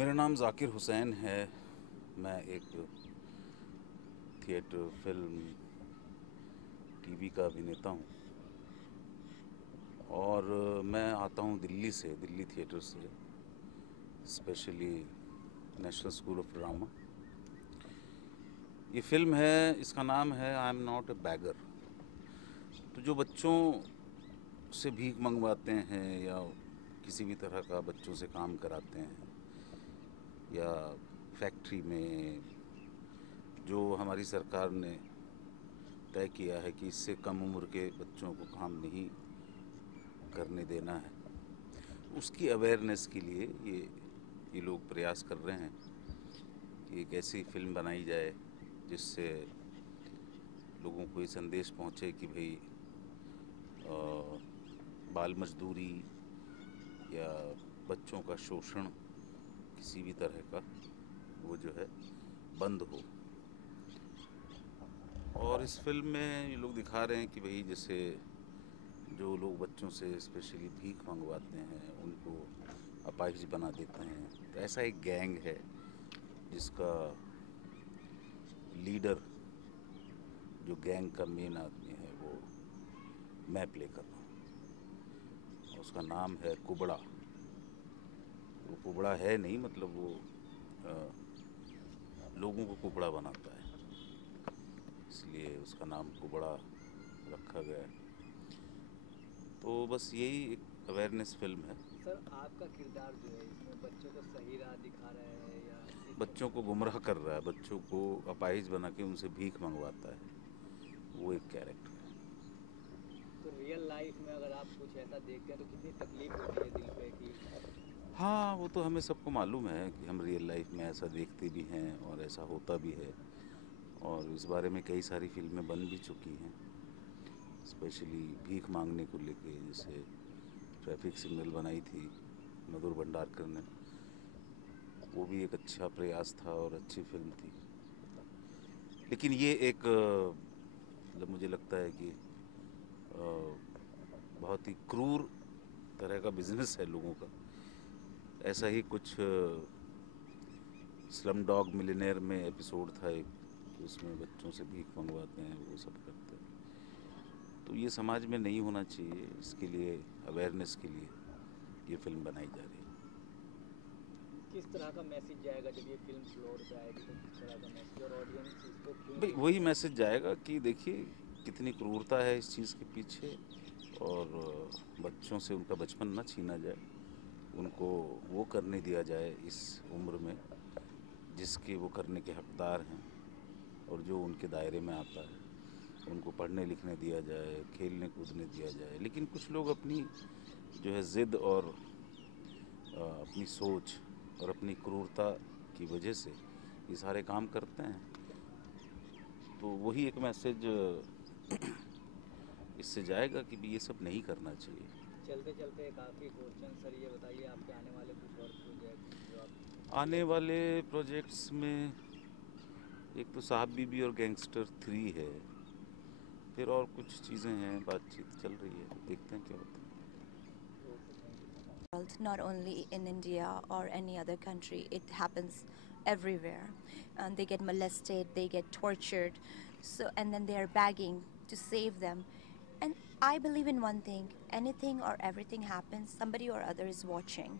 मेरा नाम ज़ाकिर हुसैन है। मैं एक थिएटर, फिल्म, टीवी का अभिनेता हूँ और मैं आता हूँ दिल्ली से, दिल्ली थिएटर से, specially national school of drama. ये फिल्म है, इसका नाम है आई एम नॉट ए बैगर। तो जो बच्चों से भीख मंगवाते हैं या किसी भी तरह का बच्चों से काम कराते हैं या फैक्ट्री में जो हमारी सरकार ने तय किया है कि इससे कम उम्र के बच्चों को काम नहीं करने देना है, उसकी अवेयरनेस के लिए ये लोग प्रयास कर रहे हैं कि एक ऐसी फिल्म बनाई जाए जिससे लोगों को ये संदेश पहुंचे कि भाई बाल मजदूरी या बच्चों का शोषण किसी भी तरह का वो जो है बंद हो। और इस फिल्म में ये लोग दिखा रहे हैं कि भाई जैसे जो लोग बच्चों से स्पेशली भीख मंगवाते हैं उनको अपाहिज बना देते हैं। तो ऐसा एक गैंग है जिसका लीडर, जो गैंग का मेन आदमी है, वो मैं प्ले कर रहा हूँ। उसका नाम है कुबड़ा। वो कुबड़ा है नहीं, मतलब वो लोगों को कुबड़ा बनाता है, इसलिए उसका नाम कुबड़ा रखा गया है। तो बस यही एक अवेयरनेस फिल्म है। सर, आपका किरदार जो है इसमें बच्चों को सही राह दिखा रहा है या बच्चों को गुमराह कर रहा है, बच्चों को अपाहिज बना के उनसे भीख मंगवाता है, वो एक कैरेक्टर है। तो रियल लाइफ में अगर आप कुछ ऐसा देखते हैं तो कितनी तकलीफ होती है दिल पे कि हाँ, वो तो हमें सबको मालूम है कि हम रियल लाइफ में ऐसा देखते भी हैं और ऐसा होता भी है। और इस बारे में कई सारी फिल्में बन भी चुकी हैं, स्पेशली भीख मांगने को लेके। जैसे ट्रैफिक सिग्नल बनाई थी मधुर भंडारकर ने, वो भी एक अच्छा प्रयास था और अच्छी फिल्म थी। लेकिन ये एक मतलब मुझे लगता है कि बहुत ही क्रूर तरह का बिजनेस है लोगों का। ऐसा ही कुछ स्लम डॉग मिलियनेयर में एपिसोड था एक, कि उसमें बच्चों से भीख मंगवाते हैं, वो सब करते हैं। तो ये समाज में नहीं होना चाहिए, इसके लिए अवेयरनेस के लिए ये फिल्म बनाई जा रही है। किस तरह का मैसेज जाएगा जब ये फिल्म फ्लोर पे आएगी, तो किस तरह का मैसेज और ऑडियंस इसको क्यों भाई वही देखेगा? मैसेज जाएगा कि देखिए कितनी क्रूरता है इस चीज़ के पीछे, और बच्चों से उनका बचपन ना छीना जाए, उनको वो करने दिया जाए इस उम्र में जिसके वो करने के हकदार हैं और जो उनके दायरे में आता है। उनको पढ़ने लिखने दिया जाए, खेलने कूदने दिया जाए। लेकिन कुछ लोग अपनी जो है ज़िद और अपनी सोच और अपनी क्रूरता की वजह से ये सारे काम करते हैं। तो वही एक मैसेज इससे जाएगा कि भी ये सब नहीं करना चाहिए। चलते चलते एक आखिरी क्वेश्चन सर, ये बताइए आपके आने वाले कुछ और प्रोजेक्ट जो आप आने शेयर वाले करना प्रोजेक्ट्स में एक तो साहब बीबी और गैंगस्टर 3 है, फिर और कुछ चीज़ें हैं, बातचीत चल रही है, देखते हैं क्या होता है। चाहेंगे? Okay, thank you. World, not only in India or any other country, it happens everywhere. And they get molested, they get tortured, so and then they are begging to save them. And I believe in one thing: anything or everything happens, somebody or other is watching,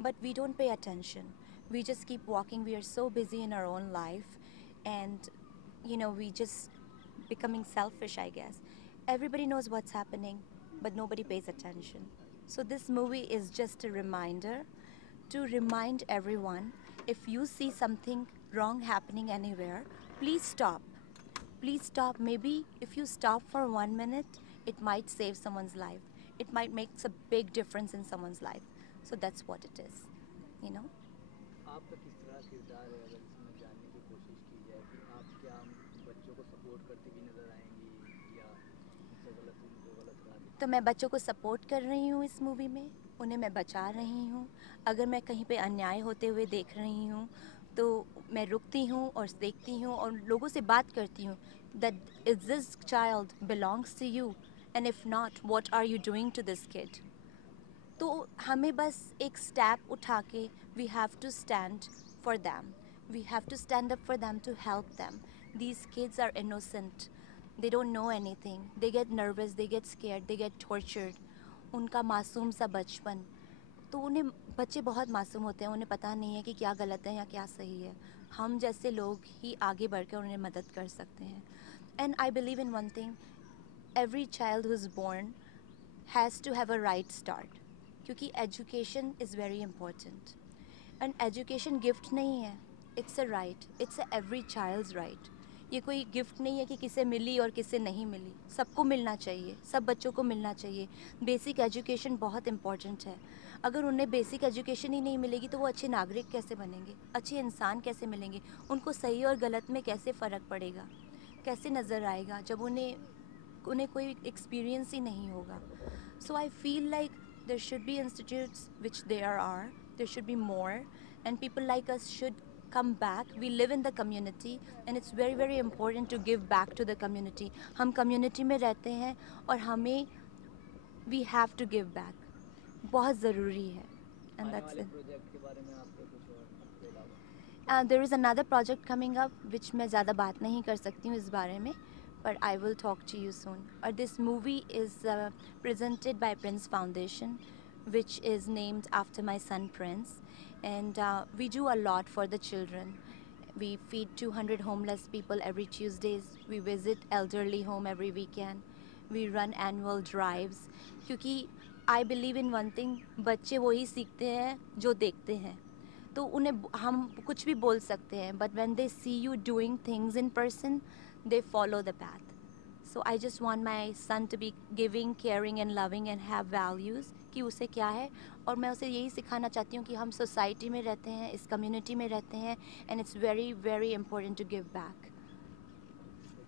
but we don't pay attention. We just keep walking. We are so busy in our own life, and we just becoming selfish, I guess. Everybody knows what's happening, but nobody pays attention. So this movie is just a reminder to remind everyone: if you see something wrong happening anywhere, please stop. Please stop. Maybe if you stop for 1 minute, it might save someone's life. It might make a big difference in someone's life. So that's what it is, you know. आपका किस तरह किरदार है, अगर इसमें जानने की कोशिश की जाए कि आप क्या बच्चों को सपोर्ट करती हुई नज़र आएंगी या उनको गलत राह तो मैं बच्चों को सपोर्ट कर रही हूँ इस मूवी में, उन्हें मैं बचा रही हूँ। अगर मैं कहीं पे अन्याय होते हुए देख रही हूँ तो मैं रुकती हूँ और देखती हूँ और लोगों से बात करती हूँ that is this child belongs to you, and if not, what are you doing to this kid. तो हमें बस एक स्टेप उठा के we have to stand for them, we have to stand up for them to help them. These kids are innocent, they don't know anything, they get nervous, they get scared, they get tortured. उनका मासूम सा बचपन, तो उन्हें, बच्चे बहुत मासूम होते हैं, उन्हें पता नहीं है कि क्या गलत है या क्या सही है. हम जैसे लोग ही आगे बढ़कर उन्हें मदद कर सकते हैं. And I believe in one thing, every child who is born has to have a right start, क्योंकि education is very important. And education gift नहीं है, it's a right, it's a every child's right. ये कोई gift नहीं है कि किसे मिली और किसे नहीं मिली, सबको मिलना चाहिए, सब बच्चों को मिलना चाहिए. बेसिक एजुकेशन बहुत इम्पॉर्टेंट है. अगर उन्हें बेसिक एजुकेशन ही नहीं मिलेगी तो वो अच्छे नागरिक कैसे बनेंगे, अच्छे इंसान कैसे मिलेंगे, उनको सही और गलत में कैसे फ़र्क पड़ेगा, कैसे नज़र आएगा जब उन्हें कोई एक्सपीरियंस ही नहीं होगा. So I feel like there should be institutes which there are, there should be more, and people like us should come back. We live in the community and it's very very important to give back to the community. हम community में रहते हैं और हमें we have to give back, बहुत ज़रूरी है. And that's it. Project के बारे में आपको कुछ और इसके अलावा? There is another project coming up which मैं ज़्यादा बात नहीं कर सकती हूँ इस बारे में, but I will talk to you soon. और this movie is presented by Prince Foundation, which is named after my son Prince. And we do a lot for the children. We feed 200 homeless people every Tuesdays. We visit elderly home every weekend. We run annual drives. क्योंकि I believe in one thing, बच्चे वही सीखते हैं जो देखते हैं. तो उन्हें हम कुछ भी बोल सकते हैं, but when they see you doing things in person, they follow the path. So I just want my son to be giving, caring and loving and have values, कि उसे क्या है. और मैं उसे यही सिखाना चाहती हूँ कि हम सोसाइटी में रहते हैं, इस कम्युनिटी में रहते हैं, and it's very very important to give back.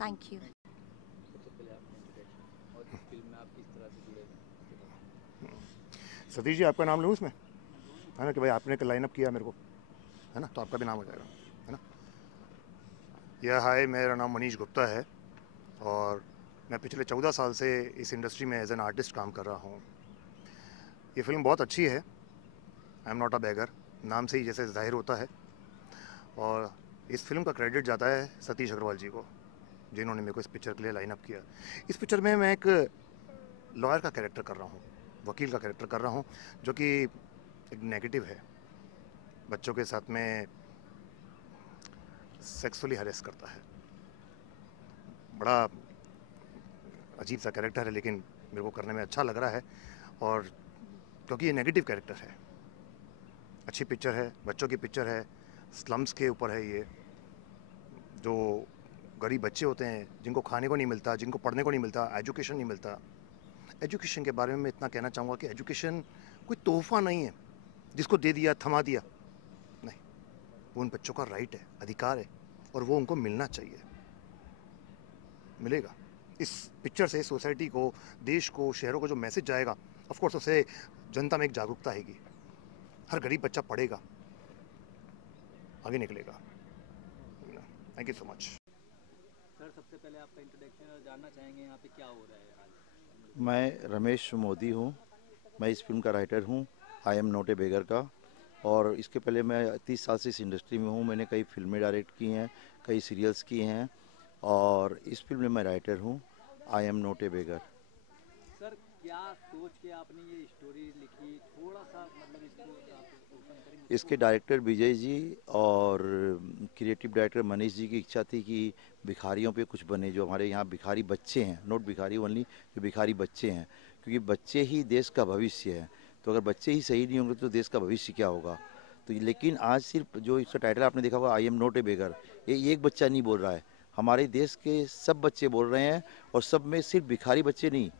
Thank you. सबसे पहले आपने इंट्रोडक्शन और इस फिल्म में आप किस तरह से जुड़े? सतीश जी, आपका नाम लूँ इसमें, है ना, कि भाई आपने लाइनअप किया मेरे को, है ना, तो आपका भी नाम हो जाएगा, है ना. हाय, मेरा नाम मनीष गुप्ता है और मैं पिछले 14 साल से इस इंडस्ट्री में एज एन आर्टिस्ट काम कर रहा हूँ. ये फिल्म बहुत अच्छी है, आई एम नॉट अ बेगर, नाम से ही जैसे जाहिर होता है. और इस फिल्म का क्रेडिट जाता है सतीश अग्रवाल जी को, जिन्होंने मेरे को इस पिक्चर के लिए लाइन अप किया. इस पिक्चर में मैं एक लॉयर का कैरेक्टर कर रहा हूँ, वकील का कैरेक्टर कर रहा हूँ, जो कि एक नेगेटिव है, बच्चों के साथ में सेक्सुअली हरेस करता है. बड़ा अजीब सा कैरेक्टर है, लेकिन मेरे को करने में अच्छा लग रहा है. और क्योंकि ये नेगेटिव कैरेक्टर है, अच्छी पिक्चर है, बच्चों की पिक्चर है, स्लम्स के ऊपर है. ये जो गरीब बच्चे होते हैं, जिनको खाने को नहीं मिलता, जिनको पढ़ने को नहीं मिलता, एजुकेशन नहीं मिलता. एजुकेशन के बारे में मैं इतना कहना चाहूँगा कि एजुकेशन कोई तोहफा नहीं है जिसको दे दिया थमा दिया, नहीं. वो उन बच्चों का राइट है, अधिकार है, और वो उनको मिलना चाहिए, मिलेगा. इस पिक्चर से सोसाइटी को, देश को, शहरों को जो मैसेज जाएगा, ऑफ कोर्स उससे जनता में एक जागरूकता आएगी. हर गरीब बच्चा पढ़ेगा, आगे निकलेगा. Thank you so much. Sir, सबसे पहले आपका इंट्रोडक्शन जानना चाहेंगे यहाँ पे क्या हो रहा है हाल? मैं रमेश मोदी हूँ, मैं इस फिल्म का राइटर हूँ, आई एम नॉट ए बेगर का. और इसके पहले मैं 30 साल से इस इंडस्ट्री में हूँ. मैंने कई फिल्में डायरेक्ट की हैं, कई सीरियल्स किए हैं, और इस फिल्म में मैं राइटर हूँ, आई am not a beggar. Sir, क्या सोच के आपने ये स्टोरी लिखी? थोड़ा सा मतलब इसको आप ओपन करेंगे? इसके डायरेक्टर विजय जी और क्रिएटिव डायरेक्टर मनीष जी की इच्छा थी कि भिखारियों पे कुछ बने, जो हमारे यहाँ भिखारी बच्चे हैं, नॉट भिखारी ओनली, जो भिखारी बच्चे हैं, क्योंकि बच्चे ही देश का भविष्य है. तो अगर बच्चे ही सही नहीं होंगे तो देश का भविष्य क्या होगा. तो लेकिन आज सिर्फ जो इसका टाइटल आपने देखा होगा, आई एम नॉट ए बेगर, ये एक बच्चा नहीं बोल रहा है, हमारे देश के सब बच्चे बोल रहे हैं. और सब में सिर्फ भिखारी बच्चे नहीं,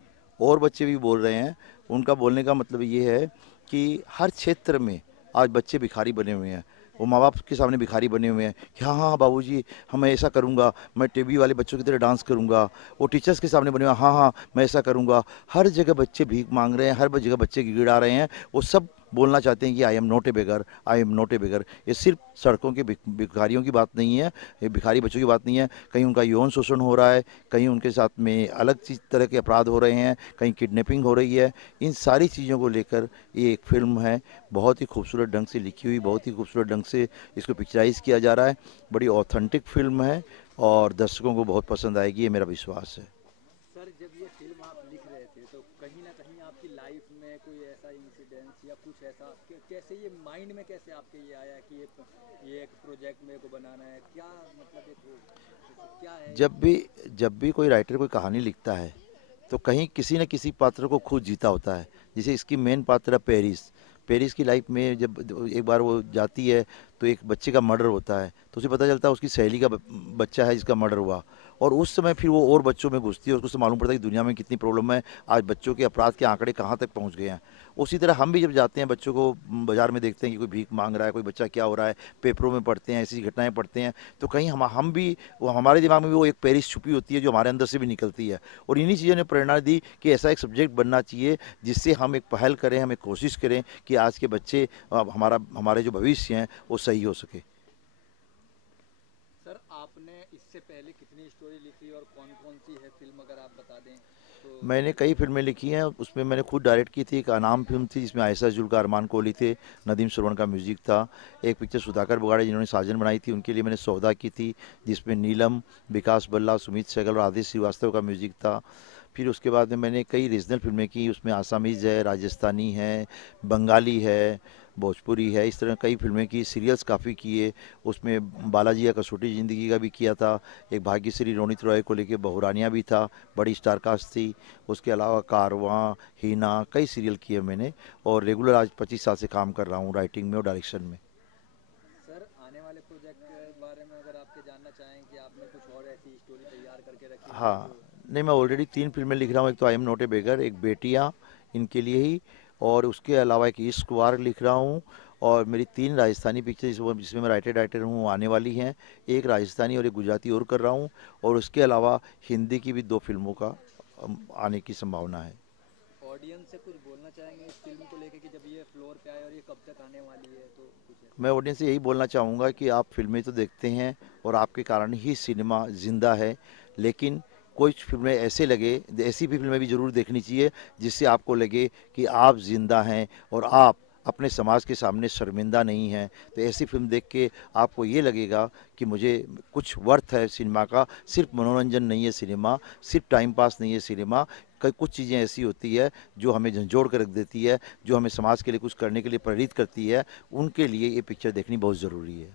और बच्चे भी बोल रहे हैं. उनका बोलने का मतलब ये है कि हर क्षेत्र में आज बच्चे भिखारी बने हुए हैं. वो माँ बाप के सामने भिखारी बने हुए हैं कि हाँ हाँ बाबूजी, मैं ऐसा करूँगा, मैं टीवी वाले बच्चों की तरह डांस करूँगा. वो टीचर्स के सामने बने हुए हैं, हाँ हाँ मैं ऐसा करूँगा. हर जगह बच्चे भीख मांग रहे हैं, हर जगह बच्चे गिड़गिड़ा रहे हैं. वो सब बोलना चाहते हैं कि I am not a beggar, I am not a beggar. ये सिर्फ सड़कों के भिखारियों की बात नहीं है, ये भिखारी बच्चों की बात नहीं है। कहीं उनका यौन शोषण हो रहा है, कहीं उनके साथ में अलग चीज तरह के अपराध हो रहे हैं, कहीं किडनैपिंग हो रही है। इन सारी चीज़ों को लेकर ये एक फिल्म है, बहुत ही खूबसूरत ढंग से लिखी हुई, बहुत ही खूबसूरत ढंग से इसको पिक्चराइज किया जा रहा है। बड़ी ऑथेंटिक फिल्म है और दर्शकों को बहुत पसंद आएगी, ये मेरा विश्वास है। सर, जब ये फिल्म आप लिख रहे थे तो कहीं ना कहीं आपकी लाइफ में कोई ऐसा इंसिडेंस या कुछ ऐसा कैसे ये माइंड में कैसे आपके ये आया कि ये एक प्रोजेक्ट मेरे को बनाना है, क्या मतलब एक क्या है? जब भी कोई राइटर कोई कहानी लिखता है तो कहीं किसी न किसी पात्र को खुद जीता होता है। जैसे इसकी मेन पात्र है पेरिस की लाइफ में जब एक बार वो जाती है तो एक बच्चे का मर्डर होता है, तो उसे पता चलता है उसकी सहेली का बच्चा है जिसका मर्डर हुआ, और उस समय फिर वो और बच्चों में घुसती है, उसको मालूम पड़ता है कि दुनिया में कितनी प्रॉब्लम है, आज बच्चों के अपराध के आंकड़े कहाँ तक पहुँच गए हैं। उसी तरह हम भी जब जाते हैं बच्चों को बाज़ार में देखते हैं कि कोई भीख मांग रहा है, कोई बच्चा क्या हो रहा है, पेपरों में पढ़ते हैं, ऐसी घटनाएं पढ़ते हैं, तो कहीं हम भी वो हमारे दिमाग में भी वो एक पेरिस छुपी होती है जो हमारे अंदर से भी निकलती है। और इन्हीं चीज़ों ने प्रेरणा दी कि ऐसा एक सब्जेक्ट बनना चाहिए जिससे हम एक पहल करें, हम एक कोशिश करें कि आज के बच्चे हमारे जो भविष्य हैं वो सही हो सके। सर, आपने इससे पहले कितनी स्टोरी लिखी और कौन कौन सी है फिल्म, अगर आप बता दें तो? मैंने कई फिल्में लिखी हैं, उसमें मैंने खुद डायरेक्ट की थी। एक अनाम फिल्म थी जिसमें आयशा जुल्का, अरमान कोहली थे, नदीम श्रवण का म्यूजिक था। एक पिक्चर सुधाकर बगाड़े जिन्होंने साजन बनाई थी, उनके लिए मैंने सौदा की थी, जिसमें नीलम, विकास बल्ला, सुमित सहगल और आदित्य श्रीवास्तव का म्यूजिक था। फिर उसके बाद में मैंने कई रीजनल फिल्में की, उसमें आसामीज़ है, राजस्थानी है, बंगाली है, भोजपुरी है, इस तरह कई फिल्में की। सीरियल्स काफ़ी किए, उसमें बालाजी या कसौटी ज़िंदगी का भी किया था, एक भाग्यश्री रोनित रॉय को लेके बहुरानिया भी था, बड़ी स्टार कास्ट थी। उसके अलावा कारवां, हीना, कई सीरियल किए मैंने, और रेगुलर आज 25 साल से काम कर रहा हूँ राइटिंग में और डायरेक्शन में। सर, आने वाले प्रोजेक्ट के बारे में अगर आपके जानना चाहें कि आपने कुछ और ऐसी स्टोरी तैयार करके रखी है? हाँ, नहीं, मैं ऑलरेडी 3 फिल्में लिख रहा हूँ। एक तो आई एम नॉट ए बेगर, एक बेटियाँ इनके लिए ही, और उसके अलावा एक इश्क वार लिख रहा हूँ, और मेरी 3 राजस्थानी पिक्चर जिसमें मैं राइटर हूँ आने वाली हैं। एक राजस्थानी और एक गुजराती और कर रहा हूँ, और उसके अलावा हिंदी की भी 2 फिल्मों का आने की संभावना है। ऑडियंस से कुछ बोलना चाहेंगे इस फिल्म को लेके कि जब ये फ्लोर पे आए और ये कब तक आने वाली है, तो कुछ है? मैं ऑडियंस से यही बोलना चाहूँगा कि आप फिल्में तो देखते हैं और आपके कारण ही सिनेमा ज़िंदा है, लेकिन कुछ फिल्में ऐसे लगे, ऐसी भी फिल्में भी ज़रूर देखनी चाहिए जिससे आपको लगे कि आप ज़िंदा हैं और आप अपने समाज के सामने शर्मिंदा नहीं हैं। तो ऐसी फिल्म देख के आपको ये लगेगा कि मुझे कुछ वर्थ है सिनेमा का, सिर्फ मनोरंजन नहीं है सिनेमा, सिर्फ टाइम पास नहीं है सिनेमा। कई कुछ चीज़ें ऐसी होती है जो हमें झंझोड़ कर रख देती है, जो हमें समाज के लिए कुछ करने के लिए प्रेरित करती है। उनके लिए ये पिक्चर देखनी बहुत ज़रूरी है।